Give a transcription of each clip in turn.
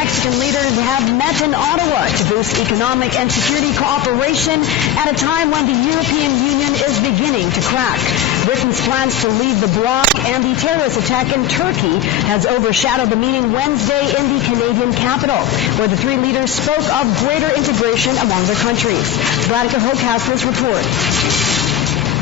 Mexican leaders have met in Ottawa to boost economic and security cooperation at a time when the European Union is beginning to crack. Britain's plans to leave the bloc and the terrorist attack in Turkey has overshadowed the meeting Wednesday in the Canadian capital, where the three leaders spoke of greater integration among their countries. Radhika Hoke has this report.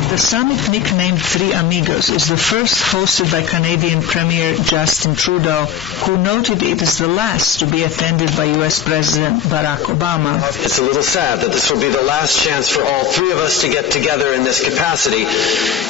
The summit, nicknamed Three Amigos, is the first hosted by Canadian Premier Justin Trudeau, who noted it is the last to be attended by U.S. President Barack Obama. It's a little sad that this will be the last chance for all three of us to get together in this capacity,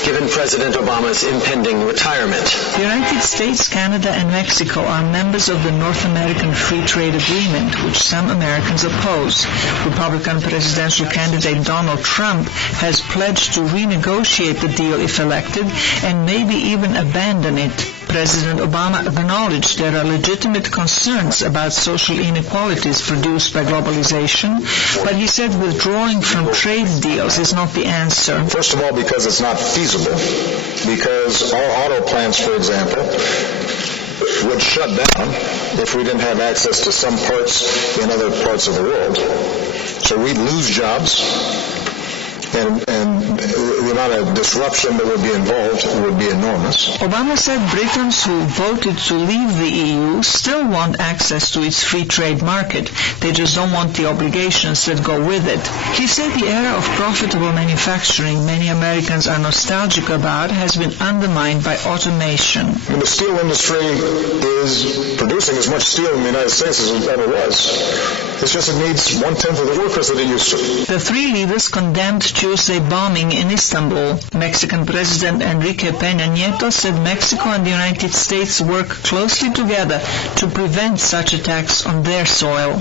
given President Obama's impending retirement. The United States, Canada, and Mexico are members of the North American Free Trade Agreement, which some Americans oppose. Republican presidential candidate Donald Trump has pledged to renegotiate the deal if elected and maybe even abandon it. President Obama acknowledged there are legitimate concerns about social inequalities produced by globalization, but he said withdrawing from trade deals is not the answer. First of all, because it's not feasible, because our auto plants, for example, would shut down if we didn't have access to some parts in other parts of the world. So we'd lose jobs, and the amount of disruption that would be involved would be enormous. Obama said Britons who voted to leave the EU still want access to its free trade market. They just don't want the obligations that go with it. He said the era of profitable manufacturing many Americans are nostalgic about has been undermined by automation. The steel industry is producing as much steel in the United States as it ever was. It's just it needs 1/10 of the workers that it used to. The three leaders condemned Tuesday bombing in Istanbul. Mexican President Enrique Peña Nieto said Mexico and the United States work closely together to prevent such attacks on their soil.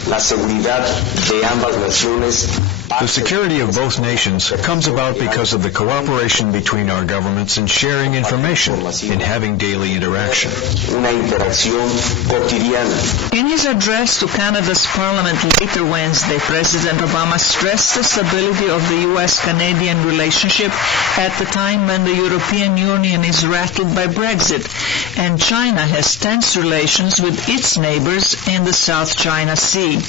The security of both nations comes about because of the cooperation between our governments in sharing information and having daily interaction. In his address to Canada's Parliament later Wednesday, President Obama stressed the stability of the U.S.-Canadian relationship at the time when the European Union is rattled by Brexit, and China has tense relations with its neighbors in the South China Sea.